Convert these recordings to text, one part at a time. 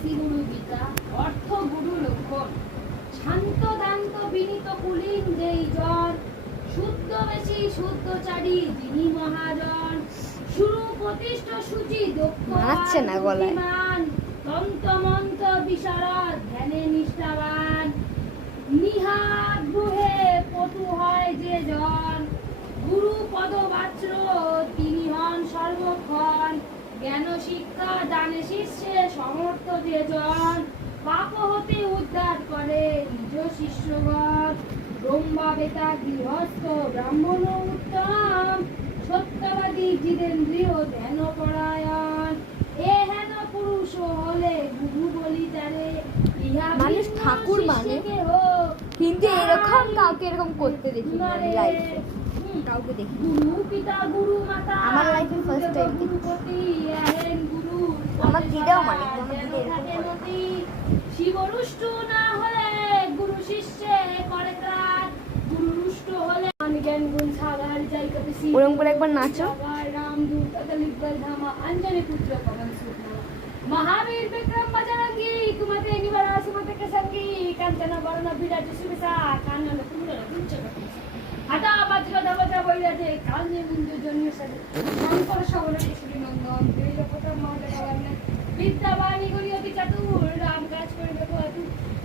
শ্রী গুরু গীতা অর্থ গুরু লক্ষণ শান্ত দান্ত বিনীত কুলীন যেই জন শুদ্ধ বেশি শুদ্ধচারী যিনি মহাজন শুরু প্রতিষ্ঠ সূচি দক্ষ নাচছে না গলায়। তন্ত্র মন্ত্র বিশারদ ধ্যানে নিষ্ঠাবান নিহাত গ্রহে পটু হয় যে জন গুরু পদ বাচ্র তিনি হন সর্বক্ষণ জ্ঞান শিক্ষা দানে শিষ্যে সমর্থ যে জন পাপ হতে উদ্ধার করে নিজ শিষ্যগণ ব্রহ্মা বেতা গৃহস্থ ব্রাহ্মণ উত্তম সত্যবাদী জিতেন্দ্রিয় ধ্যান পরায়ণ এ হেন পুরুষ হলে গুরু বলি তারে মানুষ ঠাকুর মানে, কিন্তু এরকম কাউকে এরকম করতে দেখি না আমি লাইফে, কাউকে দেখি। গুরু পিতা গুরু মাতা আমার লাইফে ফার্স্ট টাইম গুরুপতি আহেন গুরু আমার দিদাও মানে, আমার দিদা এরকম করে। শিবরুষ্ট না হলে গুরু শিষ্যে করে ত্রাণ গুরু রুষ্ট হলে জ্ঞান গুণ সাগার যাই কবি ওরকম করে একবার নাচো। রাম দূত লিব্বল ধামা অঞ্জলি পুত্র পবন সুতনামা महावीर विक्रम बजरंगी कुमते निवारा सुमते के संगी कांचन वरण विराज सुविसा कानन कुंडल कुंचन हटा वज्र धवज वैराजे कालने मुंज जन्य सदे शंकर शवन श्री नंदन वीरपत्र महादेवन विद्यावाणी गुरियति चतुर राम काज करे देखो अतु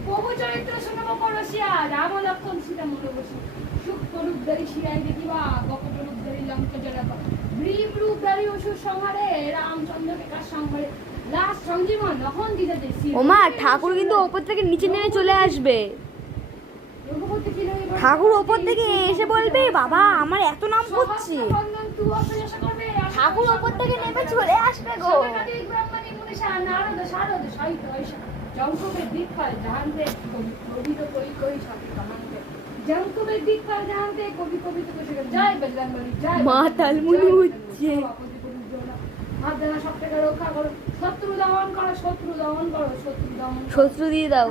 প্রভু চরিত্র শুনব করসিয়া রাম লক্ষণ সীতা মূল বসি সূক্ষ্ম রূপ ধরি শিরায় দেখিবা বকট রূপ ধরি লঙ্ক জড়াবা ব্রীম রূপ ধরি অসুর সংহারে রামচন্দ্রকে কার সংহারে লাস্ট সঞ্জীবন লক্ষণ দিতে দেশি ওমা ঠাকুর কিন্তু ওপর থেকে নিচে নেমে চলে আসবে। ঠাকুর ওপর থেকে এসে বলবে বাবা আমার এত নাম করছে, ঠাকুর ওপর থেকে নেমে চলে আসবে গো। জঙ্কুবের দিক পায় জানতে কবি তো কই কই সাথে কামানতে জঙ্কুবের দিক পায় জানতে কবি কবি তো কই জয় বজরংবলী জয় মাতাল মুনি হচ্ছে। হাত দ্বারা সব থেকে রক্ষা করো শত্রু দমন করো শত্রু দমন করো শত্রু দমন শত্রু দিয়ে দাও,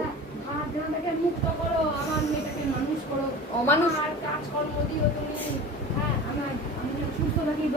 হাত দ্বারা মুক্ত করো আমার মেয়েটাকে মানুষ করো অমানুষ আর কাজ কর্ম দিও তুমি